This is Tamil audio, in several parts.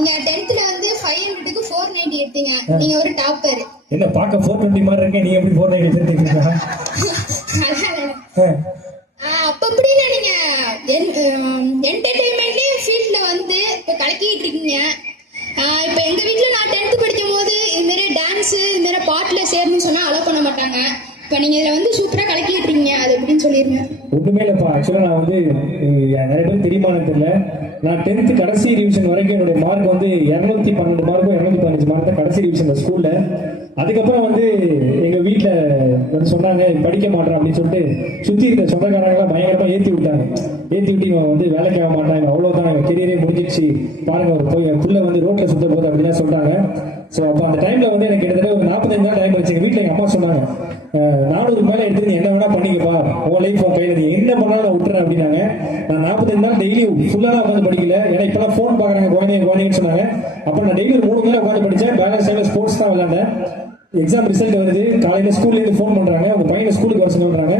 நீங்க டென்த்ல வந்து ஃபைவ் ஹண்ட்ரடுக்கு ஃபோர் நைன்டி எடுத்தீங்க. நீங்க ஒரு டாப்பர் என்ன பார்க்க ஃபோர் டுவெண்ட்டி மாதிரி இருக்கேன் நீ எப்படி ஃபோர் நைன்டி எடுத்துருக்கீங்க? அப்ப எப்படின்னா நீங்க என்டர்டைன்மெண்ட்லயே ஃபீல்ட்ல வந்து இப்ப கலக்கிட்டு இருக்கீங்க. இப்ப எங்க வீட்ல நான் டென்த் படிக்கும் போது இது மாதிரி டான்ஸ் இது மாதிரி பாட்டுல சேரணும்னு சொன்னா அலோவ் பண்ண மாட்டாங்க. இப்ப நீங்க இதுல வந்து சூப்பரா கலக்கிட்டு சொல்லிருங்க ஒண்ணுமே இல்லப்பா. ஆக்சுவலாக நான் வந்து நிறைய பேர் தெரியுமானு தெரியல. நான் டென்த்து கடைசி ரிவிஷன் வரைக்கும் என்னுடைய மார்க் வந்து இரநூத்தி பன்னெண்டு மார்க்கும் இரநூத்தி பதினஞ்சு மார்க் தான் கடைசி ரிவிஷன் ஸ்கூல்ல அதுக்கப்புறம் வந்து எங்க வீட்டில் வந்து சொன்னாங்க படிக்க மாட்டேன் அப்படின்னு சொல்லிட்டு சுத்தி இருக்கிற சொந்தக்காரங்களாம் பயங்கரமா ஏத்தி விட்டாங்க. ஏத்தி விட்டு இவன் வந்து வேலைக்கு ஆக மாட்டான் இவன் அவ்வளவுதான் இவன் கெரியரே முடிஞ்சிச்சு பாருங்க ஒரு போய் புள்ள வந்து ரோட்ல சுத்த போகுது அப்படிலாம் சொல்றாங்க. ஸோ அப்போ அந்த டைம்ல வந்து எனக்கு கிட்டத்தட்ட ஒரு நாற்பத்தஞ்சு நாள் டைம் வச்சு எங்க வீட்டில் எங்க அம்மா சொன்னாங்க நானூறு மேல எடுத்து நீ என்ன வேணா பண்ணிக்கப்பா. உன் லைஃப் உன் கையில நீ என்ன பண்ணாலும் நான் விட்டுறேன் அப்படின்னாங்க. நான் நாற்பத்தஞ்சு நாள் டெய்லி ஃபுல்லாக உட்காந்து படிக்கல. ஏன்னா இப்பெல்லாம் ஃபோன் பார்க்குறாங்க குழந்தைங்க குழந்தைங்கன்னு சொன்னாங்க. அப்போ நான் டெய்லி ஒரு மூணு மணி உட்காந்து படித்தேன் பேலன்ஸ் டைம்ல ஸ்போர்ட்ஸ் தான் விளையாண்டேன். எக்ஸாம் ரிசல்ட் வருது. காலையில ஸ்கூல்ல இருந்து ஃபோன் பண்றாங்க. உங்க பையனை ஸ்கூலுக்கு வர சொல்றாங்க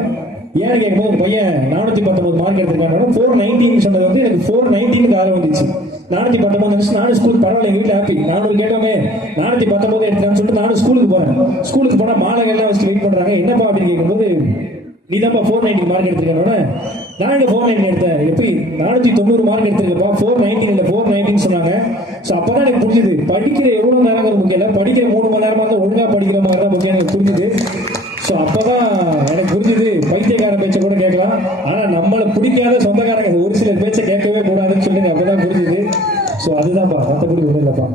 ஏன்னு கேட்கும்போது பையன் நானூத்தி பத்தொன்பது மார்க் எடுத்திருக்காங்க. ஃபோர் நைன்டீன் சொன்னது வந்து எனக்கு ஃபோர் நைன்டீன் ஆறு வந்துச்சு. நானூத்தி பத்தொன்பது நிமிஷம் நானும் ஸ்கூலுக்கு பரவாயில்ல எங்க வீட்டுல ஹாப்பி நானூறு கேட்டோமே நானூத்தி பத்தொன்பது எடுத்தான்னு சொல்லிட்டு நானும் ஸ்கூலுக்கு போறேன். ஸ்கூலுக்கு போனா மாணவர்கள்லாம் வச்சு வெயிட் பண்றாங்க. என்னப்பா அப்படின்னு கேட்கும்போது நீதான்ப்பா ஃபோர் நைன்டி மார்க் எடுத்துருக்கோட நான் ஃபோர் நைன்டி எடுத்தேன். எப்படி? நானூத்தி தொண்ணூறு மார்க் எடுத்துருக்கப்பா. ஃபோர் நைன்டீன் இல்லை ஃபோர் நைன்டீன் சொன்னாங்க. ஸோ அப்போ தான் எனக்கு புரிஞ்சுது. படிக்கிற எவ்வளோ நேரம் முக்கியம் இல்லை படிக்கிற மூணு மணி நேரமாக இருந்தா ஒழுங்காக படிக்கிற மாதிரி தான் முக்கியம் எனக்கு புரிஞ்சுது. ஸோ அப்போ தான் எனக்கு புரிஞ்சுது. பைத்தியக்கார பேச்சை கூட கேட்கலாம். ஆனால் நம்மளை பிடிக்காத சொந்தக்காரங்க ஒரு சில பேச்சை கேட்கவே கூடாதுன்னு சொல்லி அப்போ தான் புரிஞ்சுது. ஸோ அதுதான்ப்பா மற்றபடி ஒன்றும் இல்லைப்பா.